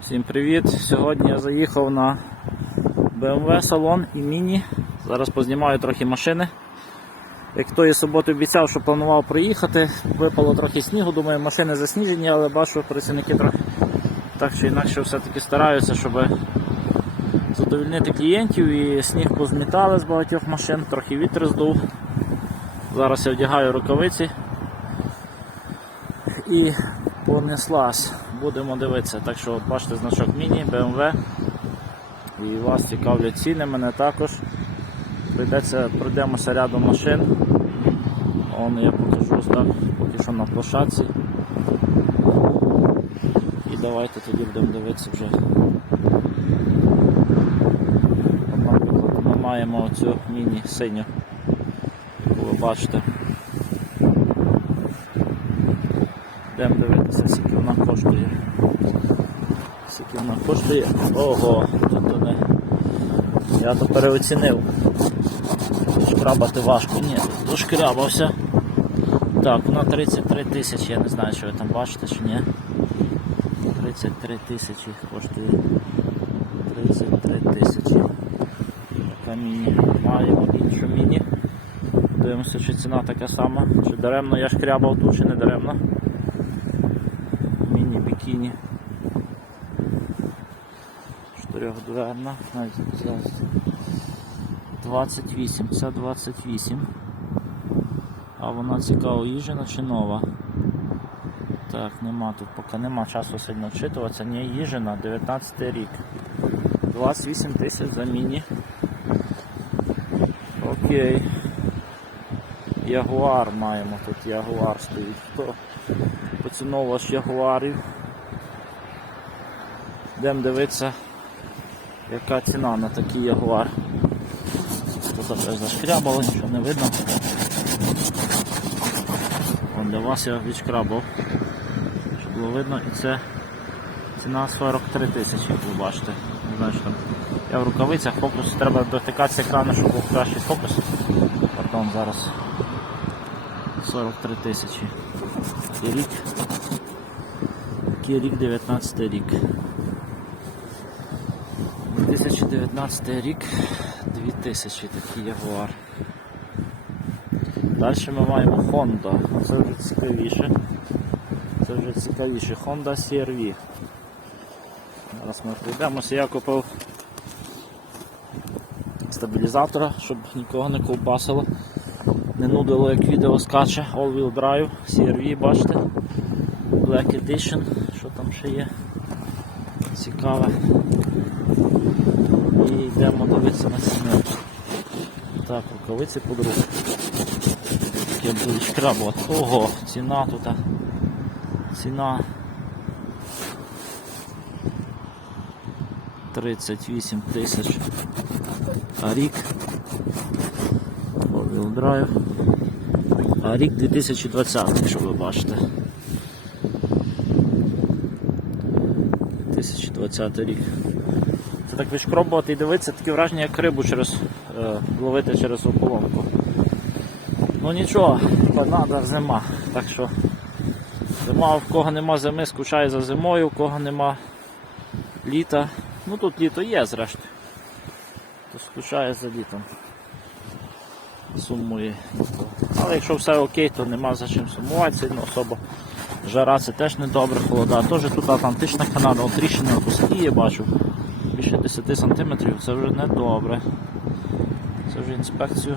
Всім привіт! Сьогодні я заїхав на BMW салон і міні. Зараз познімаю трохи машини. Як тої суботи обіцяв, що планував приїхати, випало трохи снігу, думаю, машини засніжені, але бачу, працівники трохи так чи інакше все-таки стараються, щоб задовольнити клієнтів і сніг позмітали з багатьох машин, трохи вітер здув. Зараз я вдягаю рукавиці і понеслась. Будемо дивитися. Так що от бачите значок міні, BMW. І вас цікавлять ціни, мене також. Прийдеться, пройдемося рядом машин. Вон я покажу ось так, поки що на площадці. І давайте тоді будемо дивитися вже. Наприклад, ми маємо оцю міні синю, яку ви бачите. Йдемо дивитися, скільки вона коштує. Скільки вона коштує. Ого, тут то не. Я то переоцінив. Шкрабати важко. Ні, дошкрябався. Так, вона 33 тисячі, я не знаю, що ви там бачите чи ні. 33 тисячі коштує. 33 тисячі. Така міні. Маємо іншу міні. Дивимося, чи ціна така сама. Чи даремно я шкрябав тут, чи не даремно. Зараз 28, це 28. А вона цікаво їжена чи нова. Так, нема тут поки нема часу сильно вчитуватися. Ні, їжена, 19 рік. 28 тисяч за міні. Окей. Ягуар маємо тут, ягуар стоїть. Хто поціновувач ягуарів? Йдемо дивитися, яка ціна на такий ягуар. Тут теж зашкрябало, нічого не видно. Вон для вас я відшкрабав, щоб було видно і це ціна 43 тисячі, як ви бачите. Не знаю, що там. Я в рукавицях, фокус, треба дотикатися екрану, щоб був кращий фокус. Пардон, зараз 43 тисячі. І рік. Який рік 19 рік. 2019 рік 2000 такий ягуар. Далі ми маємо Honda. Це вже цікавіше. Це вже цікавіше. Honda CR-V. Зараз ми пройдемося. Я купив стабілізатора, щоб нікого не ковбасило. Не нудило, як відео скаче. All-wheel drive, CR-V, бачите? Black Edition, що там ще є. Цікаве. І йдемо дивитися на ціни. Так, рукавиці по другу. Я буду шкрабувати. Ого, ціна тут. Ціна 38 тисяч. А рік. All-wheel drive. А рік 2020, якщо ви бачите. 2020 рік. Так відшкробувати і дивитися, таке враження, як рибу через, е, ловити через ополонку. Ну нічого, треба зима. Так що зима, в кого нема зими, скучає за зимою, в кого нема літа. Ну тут літо є зрештою. То скучає за літом. Сумує. Але якщо все окей, то нема за чим сумувати, сильно особо. Жара це теж не добре, холода. Теж тут Атлантична Канада, от тріщини на висоті бачу. Більше 10 сантиметрів, це вже не добре. Це вже інспекцію.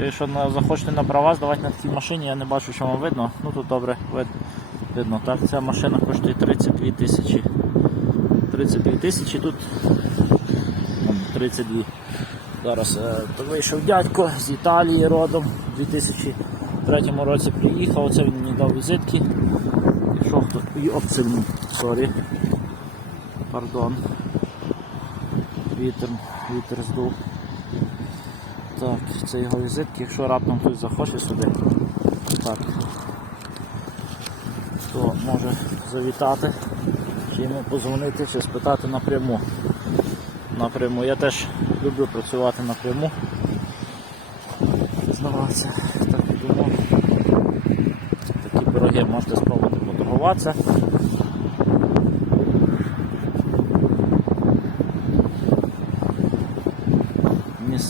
Якщо захочете на права здавати на такій машині, я не бачу, що вам видно. Ну тут добре видно. Так, ця машина коштує 32 тисячі. 32 тисячі тут 32. Зараз е, то вийшов дядько з Італії родом у 2003 році приїхав, це він мені дав візитки. Що хто? І обцельну, сорі. Пардон. Вітер, вітер здув. Так, це його візитки, якщо раптом хтось захоче сюди, так, то може завітати, чи йому позвонити, чи спитати напряму. Напряму. Я теж люблю працювати напряму. Признаватися. Так і думав. Такі пироги можете спробувати поторгуватися.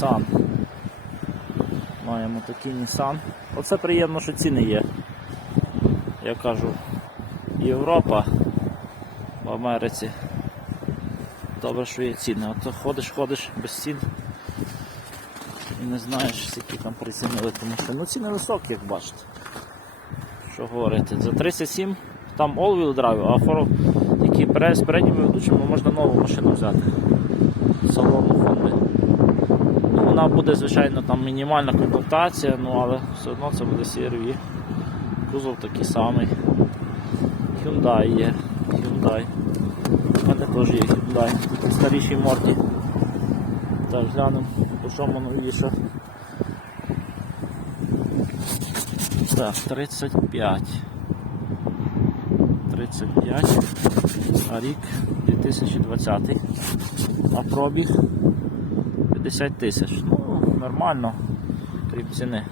Nissan. Маємо такий Nissan. Оце приємно, що ціни є. Я кажу, Європа в Америці. Добре, що є ціни. То ходиш, ходиш без цін і не знаєш, скільки там прицінили, тому що ну ціни високі, як бачите. Що говорити? За 37 там all-wheel drive, а форо, який з передніми ведучими можна нову машину взяти. Ну, вона буде, звичайно, там мінімальна комплектація, ну але все одно це буде CRV. Кузов такий самий. Hyundai є. Hyundai. У мене теж є Hyundai. Тут старіший морді. Так, глянемо, по чому новіше. Так, 35. 35. А рік 2020. А пробіг 50 тисяч. Ну, нормально, крім ціни.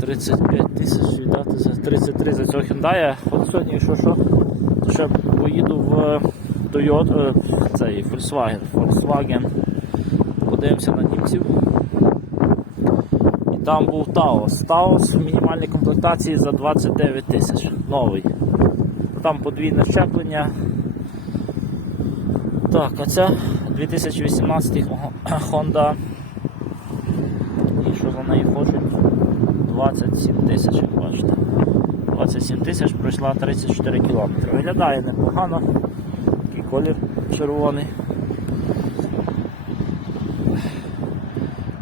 35 тисяч віддати за 33 за цього Hyundai. От сьогодні, якщо що, то ще поїду в Toyota, цей Volkswagen. Volkswagen. Подивимося на німців. І там був Taos. Taos в мінімальній комплектації за 29 тисяч. Новий. Там подвійне щеплення. Так, а це 2018 Honda. І що за неї хочуть? 27 тисяч, як бачите. 27 тисяч пройшла 34 кілометри. Виглядає непогано. Такий колір червоний.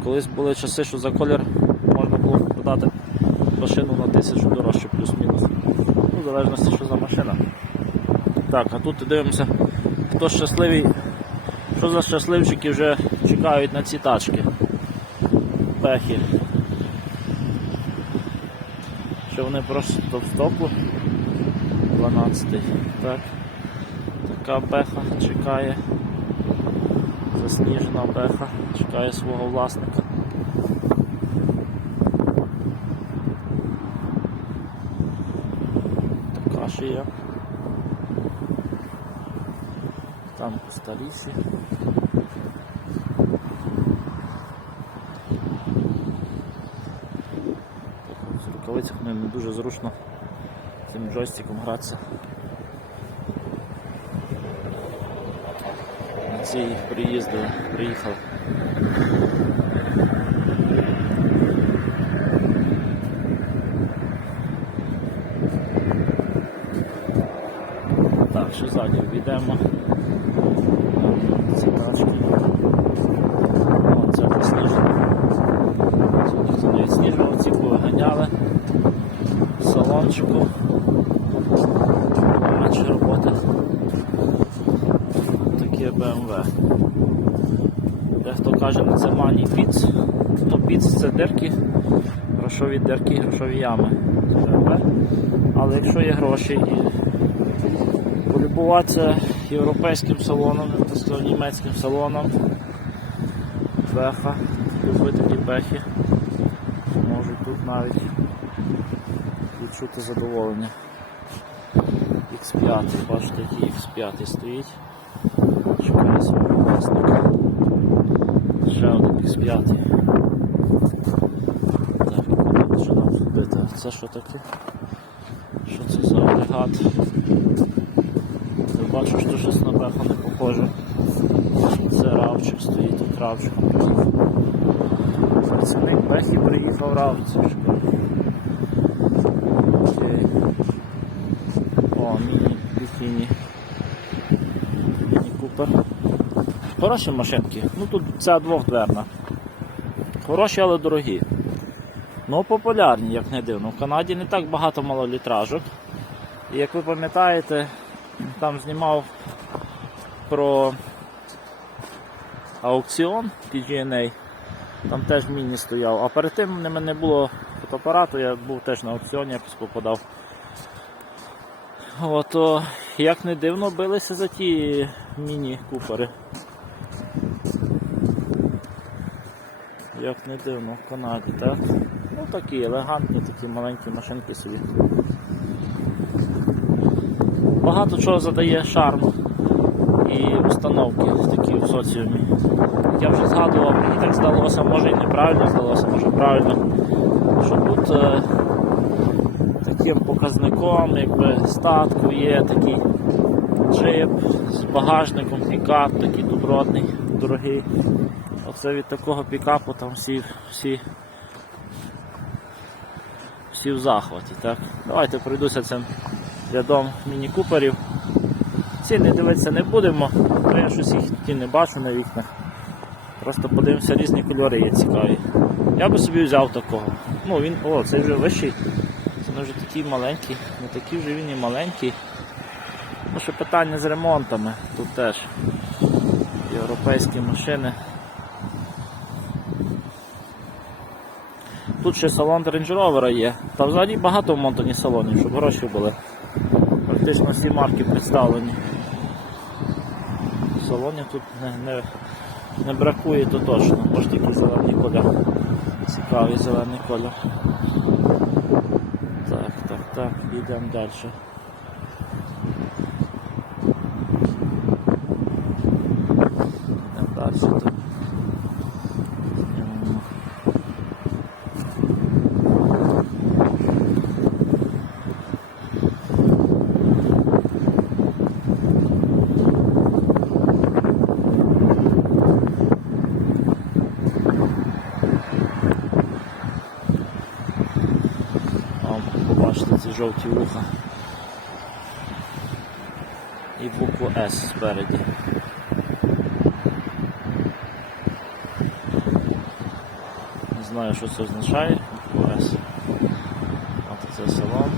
Колись були часи, що за колір можна було продати машину на тисячу дорожче, плюс-мінус. Ну, в залежності, що за машина. Так, а тут дивимося, хто щасливий, що за щасливчики вже чекають на ці тачки. Пехи. Що вони просто в стоку 12 Так. Така беха чекає. Засніжена беха, чекає свого власника. Така ще є. Там от В рукавицях не, дуже зручно цим джойстиком гратися. На ці приїзду приїздили, приїхали. Так, ззаді. Ці тачки. О, це посніжено. Ніхто не відсніжував, ці повиганяли. Салончику. Менше роботи. Таке BMW. Дехто каже, на це мані піц. То піц це дирки, грошові дирки, грошові ями. Але якщо є гроші і полюбуватися європейським салоном, сказав, німецьким салоном, беха, люби такі бехи, можуть тут навіть відчути задоволення. X5, бачите, який X5 стоїть. Чекає свого власника. Ще один X5. Так, куди що нам ходити? Це що таке? Що це за агрегат? Бачу, що щось на беху не похоже. Це равчик стоїть, тут равчик. Працівник бехи приїхав. Окей. О, міні бікіні. Міні купер. Хороші машинки. Ну тут ця двохдверна. Хороші, але дорогі. Ну популярні, як не дивно. В Канаді не так багато малолітражок. І як ви пам'ятаєте, там знімав про аукціон PG&A. Там теж міні стояв. А перед тим в мене не було фотоапарату, я був теж на аукціоні, якось попадав. От, о, як не дивно, билися за ті міні-купери. Як не дивно, в Канаді, так? Ну такі елегантні, такі маленькі машинки собі. Багато чого задає шарм і установки такі в соціумі. Я вже згадував, мені так здалося, може і неправильно здалося, може правильно, що тут е, таким показником якби, статку є такий джип з багажником, пікап такий добротний, дорогий. Оце від такого пікапу там всі, всі, всі в захваті. Так? Давайте пройдуся цим рядом міні-куперів. Ціни дивитися не будемо, бо я щось їх ті не бачу на вікнах. Просто подивимося, різні кольори є цікаві. Я би собі взяв такого. Ну він, о, цей вже вищий. Це вже такий маленький, не такий вже він і маленький. Ну, ще питання з ремонтами. Тут теж європейські машини. Тут ще салон Range Rover є. Та взагалі багато вмонтані салонів, щоб гроші були. Практично всі марки представлені. Салоні тут не, не, не бракує, то точно. Ось такий зелений кольор. Цікавий зелений кольор. Так, так, так, йдемо далі. Йдемо далі. Тут. М, О, побачите ці жовті вуха. І букву С спереді. Не знаю, що це означає, букву С. От це салон.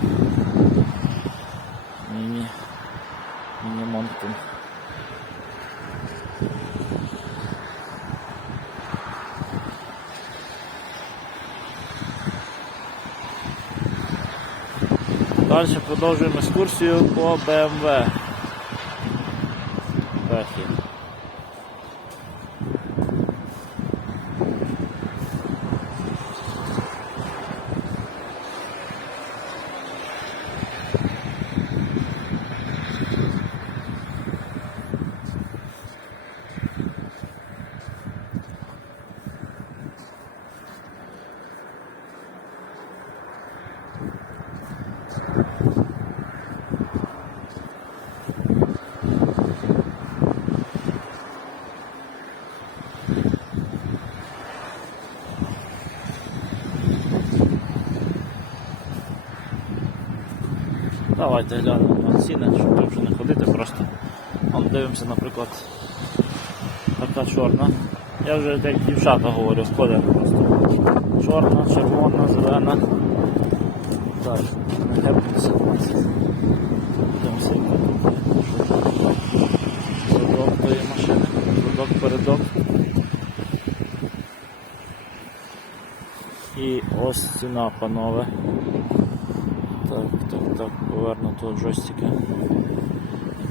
Міні. Міні-монтинг. Далі продовжуємо екскурсію по BMW. Бехі. Давайте глянемо на ціни, щоб вже не ходити просто. Вон дивимося, наприклад, така чорна. Я вже як дівчата говорю, колір просто. Чорна, червона, зелена. Так, не гепнуться. Дивимося. Задок тої машини, задок передок. І ось ціна, панове. Так, так, повернуто джойстики.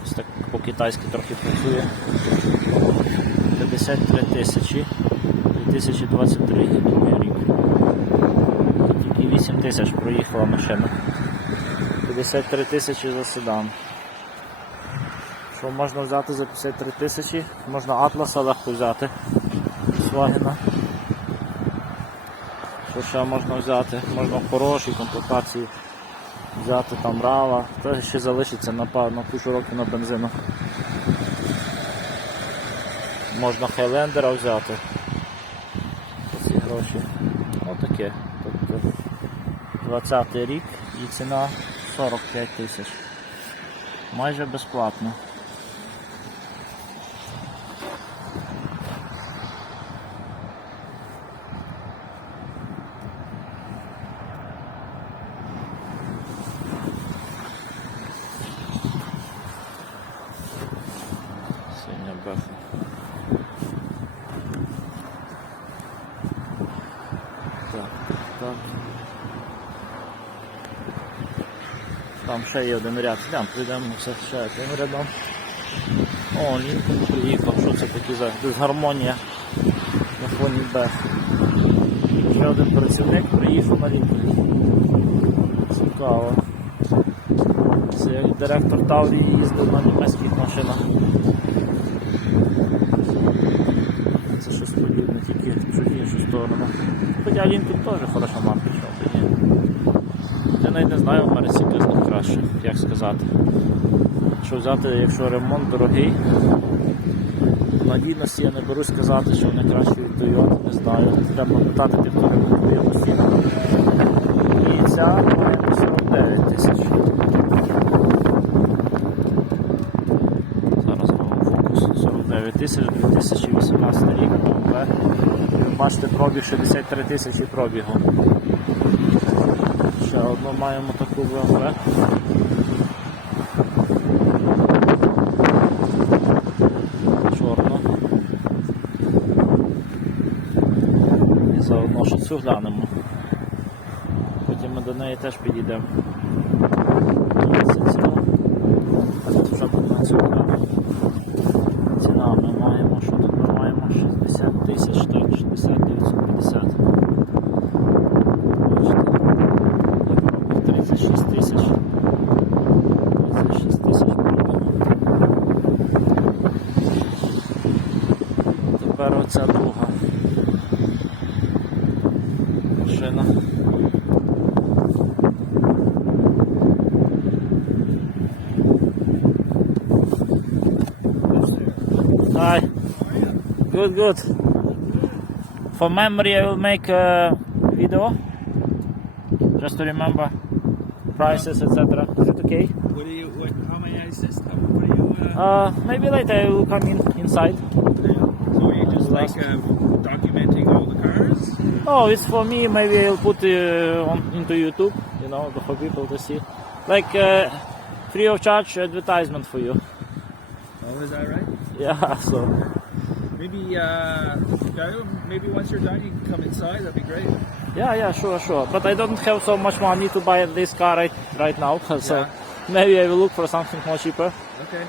Ось так по-китайськи трохи працює. 53 тисячі. 2023 рік. Тільки 8 тисяч проїхала машина. 53 тисячі за седан. Що можна взяти за 53 тисячі? Можна Атласа легко взяти. Свагіна. Що ще можна взяти? Можна в хорошій комплектації взяти там рава, то ще залишиться на, на кучу років на бензину. Можна Хайлендера взяти. Ці гроші. Отаке. Тобто 20 рік і ціна 45 тисяч. Майже безплатно. Там ще є один ряд, там прийдемо все ще яким рядом. О, Лінком приїхав, що це такі. за дисгармонія на фоні Б. Ще один працівник приїхав на Лінком. Цікаво. Це як директор Таврії їздив на німецьких машинах. Це щось подібне, тільки в іншу сторону. Хоча Лінком теж хороша знаю яка з них краще, як сказати. Що взяти, якщо ремонт дорогий, надійності я не берусь сказати, що вони кращі від Toyota, не знаю. Треба питати тих, хто ремонтує постійно. І ця має 49 тисяч. Зараз фокус. 49 тисяч, 2018 рік. Ви бачите, пробіг 63 тисячі пробігу. Ще одну маємо таку BMW. Чорну. І заодно що цю глянемо. Потім ми до неї теж підійдемо. 52 машина. Hi. Good, good. For memory, I will make a video just to remember prices, etc. Is it okay? What do you? What, how many? What do you? Uh, uh, maybe later I will come in inside like uh, documenting all the cars? Oh, it's for me. Maybe I'll put uh, on into YouTube. You know, for people to see, like uh, free of charge advertisement for you. Oh, is that right? Yeah. So Maybe. Uh, maybe once you're done, you can come inside. That'd be great. yeah, yeah, sure, sure. But I don't have so much money to buy this car right right now. So Yeah. maybe I will look for something more cheaper. Okay.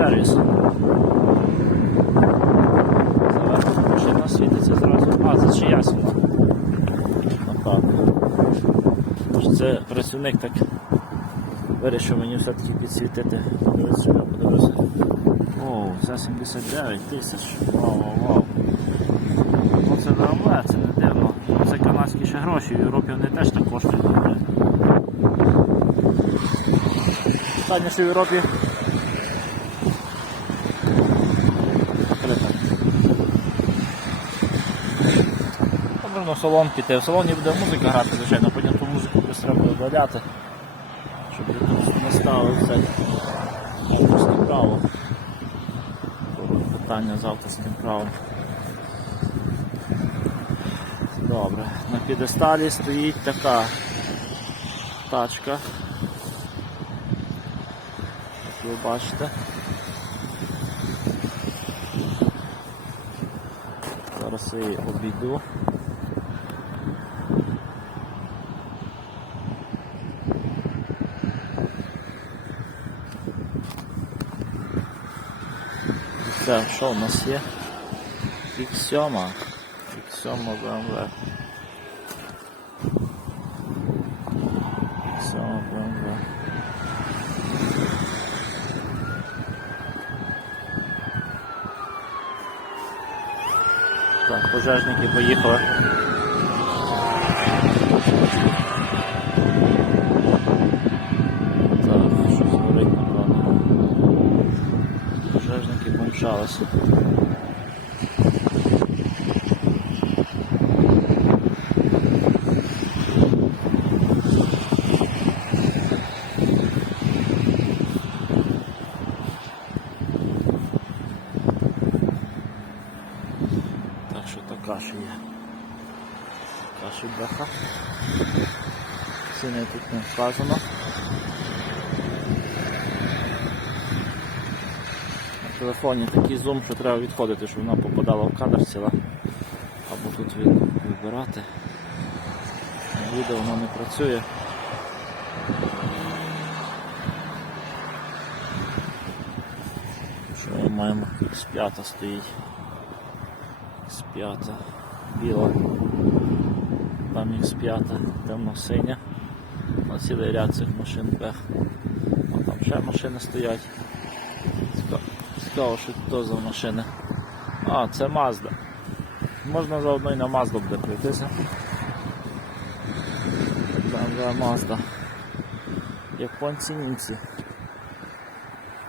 сервіс. Зверху машина світиться зразу. А, це чиясь вона. Отак. Тож це працівник так вирішив мені все-таки підсвітити. Подивись сюди, подивися. О, це 79 тисяч. Вау, вау, вау. Ну це БМВ, це не дивно. Це канадські ще гроші, в Європі вони теж так коштують. Питання, що в Європі В салон піти. В салоні буде музика грати, звичайно, потім ту музику десь треба видаляти, щоб не ставив цей авторське право. Питання з авторським правом. Добре, на підесталі стоїть така тачка. Як ви бачите. Зараз її обійду. І Це що в нас є? X7. X7 BMW. X7 BMW. Так, пожежники поїхали. Сталося. Так що така ж є. Така ж бляха. Ціни тут не вказано. Телефоні такий зум, що треба відходити, щоб вона попадала в кадр ціла. Або тут вибирати. Відео воно не працює. Що ми маємо? X5 стоїть. X5 біла. Там X5 темно-синя. На цілий ряд цих машин бех. А там ще машини стоять. Цікаво, що то за машини. А, це Mazda. Можна заодно і на Mazda буде пройтися. BMW Mazda. Японці німці.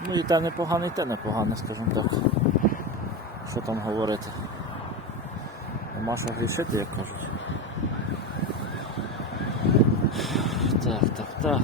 Ну і те непогане, і те непогане, скажімо так. Що там говорити? Що грішити, як кажуть. Так, так, так.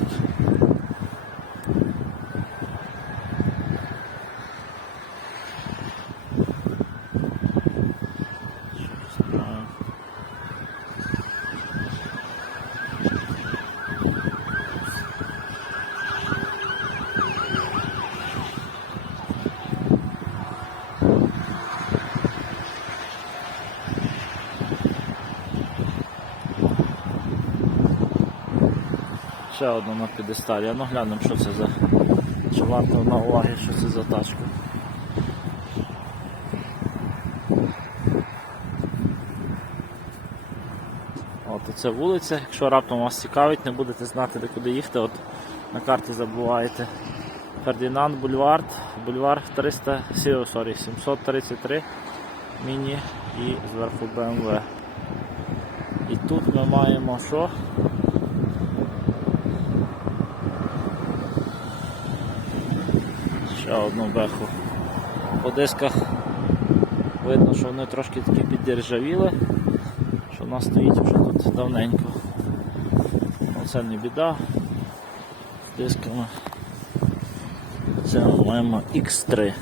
Ще одна на підесталі. Ну глянемо, що це за. Чи варто на уваги, що це за тачка. От це вулиця. Якщо раптом вас цікавить, не будете знати, де куди їхати, от на карті забуваєте. Фердинанд Бульвар, бульвар 300, сі- сорі, 733 міні і зверху BMW. І тут ми маємо що? Ще одну беху. По дисках видно, що вони трошки такі піддержавіли, що вона стоїть вже тут давненько. Оце не біда з дисками. Це маємо X3.